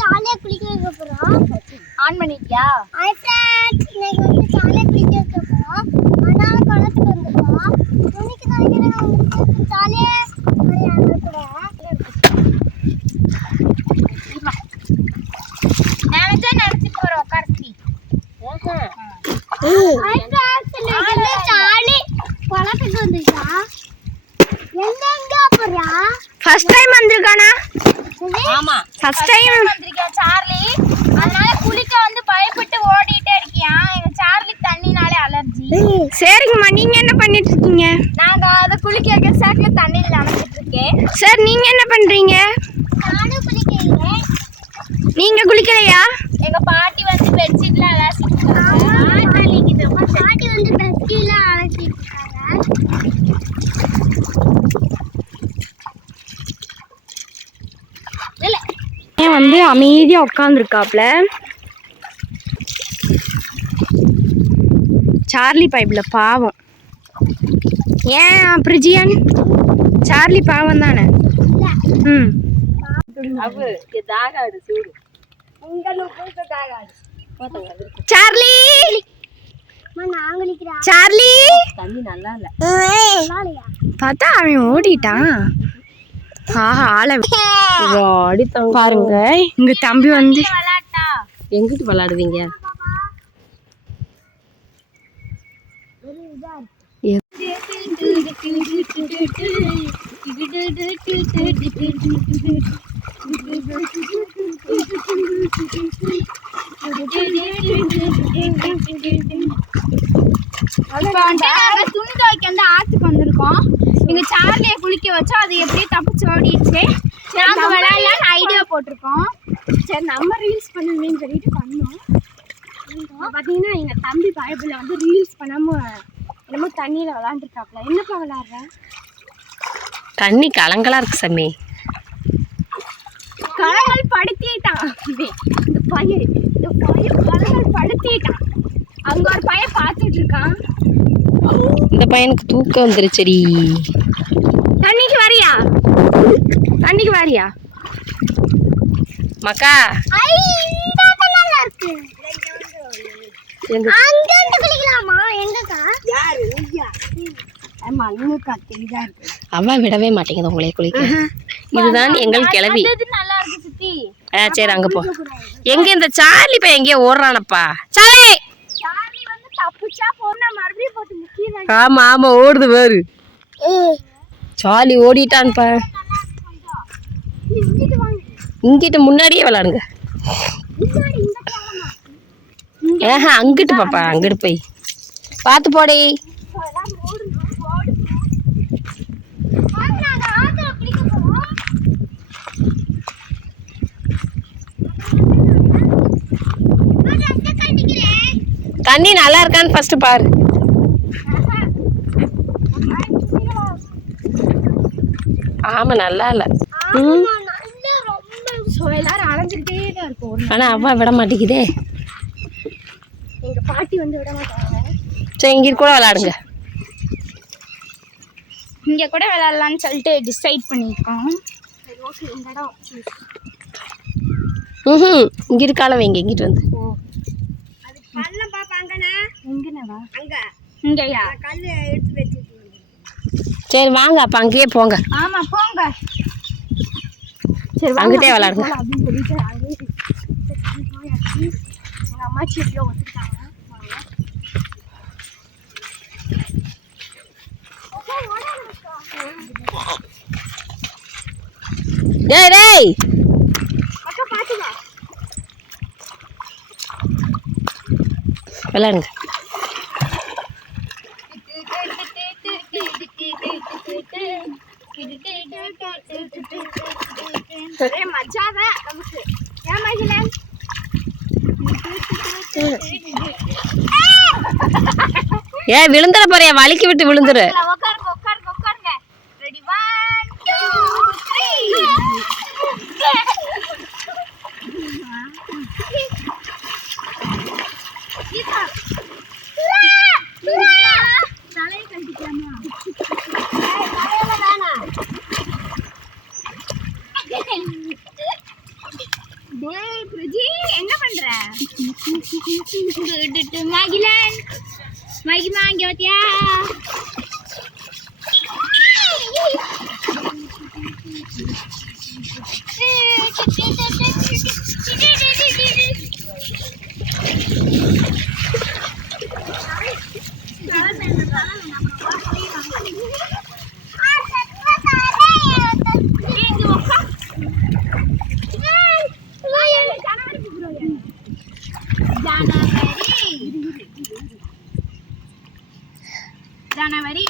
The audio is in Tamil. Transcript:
ஜாலியா குளிக்க வைக்க போறோம். ஆன் பண்ணிட்டியா? ஹாய் ஃப்ரெண்ட்ஸ், இன்னைக்கு வந்து ஜாலியா குளிக்க வைக்க போறோம். அதனால குளத்துக்கு வந்துட்டோம். இன்னைக்கு நான் உங்களுக்கு ஜாலியா விளையாட போறேன். நினைச்சிட்டு போறோம் உட்கார்த்தி. ஹாய் ஃப்ரெண்ட்ஸ், இன்னைக்கு வந்து ஜாலி குளத்துக்கு வந்துட்டா. எங்க போறா? ஃபர்ஸ்ட் டைம் வந்திருக்கானா? ஆமா, ஃபர்ஸ்ட் டைம் வந்திருக்கியா சார்லி? அதனால குளிக்க வந்து பயப்பட்டு ஓடிட்டே இருக்கியா? எங்க சார்லி தண்ணினாலே அலர்ஜி. சரிங்கம்மா, நீங்க என்ன பண்ணிட்டு இருக்கீங்க? நாங்க அத குளிக்க வைக்க சாக்குல தண்ணியில நனைச்சிட்டு இருக்கேன். சார், நீங்க என்ன பண்றீங்க? நானும் குளிக்கிறேன். நீங்க குளிக்கலையா? எங்க பாட்டி வந்து பெட்ஷீட்ல அலசிட்டு இருக்காங்க. பாட்டி வந்து பெட்ஷீட்ல அலசிட்டு இருக்காங்க. வந்து அமைதியா உட்காந்துருக்காப்ல. சார்லி பைப்ல பாவம். ஏன் பிரிஜியன்? சார்லி பாவம் தானே. சார்லி சார்லி பார்த்தா அவன் ஓடிட்டான். பாருங்க, இங்க தம்பி வந்து எங்கிட்டு விளையாடுவீங்க? துணி துவைக்க வந்து ஆத்துக்கு வந்திருக்கோம். எங்க சார்லியை குளிக்க வச்சா அது எப்படியே தப்பிச்சு ஓடிடுச்சு. நாங்க விளையாடலான்னு ஐடியா போட்டிருக்கோம். சரி, நம்ம ரீல்ஸ் பண்ணுவேன்னு சொல்லிட்டு பண்ணோம். பார்த்தீங்கன்னா எங்க தம்பி பைபிள்ல வந்து ரீல்ஸ் பண்ணாம என்னமோ தண்ணியில விளையாண்டுருக்காப்ல. என்னப்பா விளையாடுற? தண்ணி கலங்கலா இருக்கு சாமி. கலங்கள் படுத்திட்டான் இந்த பையன் கலங்கள் படுத்திட்டான். அங்க ஒரு பையன் பார்த்துட்டு இருக்கான். இந்த பையனுக்கு தூக்கம் வந்துருச்சடி. தண்ணிக்கு வரியா? தண்ணிக்கு வரியா மக்கா? நல்லா இருக்கு. அங்க இருந்து குளிக்கலாமா? எங்கக்கா? யாரு? ஐயா. ஆமா, இன்னும் கத்திதா இருக்கு. அம்மா விடவே மாட்டேங்குது உங்களே குளிக்க. இதுதான் எங்கள் கிளவி. நல்லா இருக்கு சித்தி. சரி, அங்க போ. எங்க இந்த சார்லி பையன் எங்கேயோ ஓடுறானப்பா. சார்லி சார்லி வந்து தப்புச்சா போனா மறுபடியும் போட்டு முக்கியம். ஆமா ஆமா, ஓடுது பாரு. சார்லி ஓடிட்டான்ப்பா. இங்கிட்ட முன்னாடியே விளாடுங்க. அங்கிட்டு பாப்பா, அங்கிட்டு போய் பார்த்து போடி. தண்ணி நல்லா இருக்கான்னு ஃபர்ஸ்ட் பாரு. ஆமா, நல்லா இல்ல. எல்லாரும் அலைஞ்சிட்டே தான் இருக்கும். ஆனா அவ்வா விட மாட்டேங்குதே. எங்க பாட்டி வந்து விட மாட்டாங்க. சரி, இங்க கூட விளையாடுங்க. இங்க கூட விளையாடலாம்னு சொல்லிட்டு டிசைட் பண்ணிருக்கோம். இங்க இருக்கால வைங்க. இங்கிட்டு வந்து சரி வாங்க, அப்ப அங்கேயே போங்க. ஆமா போங்க. சரி, அங்கிட்டே விளையாடுங்க. அம்மாச்சி எப்படியோ ஒத்துக்கிட்டாங்க. டேய் டேய், விளையாடுங்க. ஒரே மஜாதான் நமக்கு. ஏன் மகிழன்? ஏன் விழுந்துற போறியா? வலிக்கு விட்டு விழுந்துரு. உட்காருங்க உட்காருங்க உட்காருங்க. ரெடி 1 2 3 தலையை கட்டிக்கலாமா? டேய் பிரஜி என்ன பண்ற? மகிழன் மகிமா இங்க பாத்தியா? ஜனவரி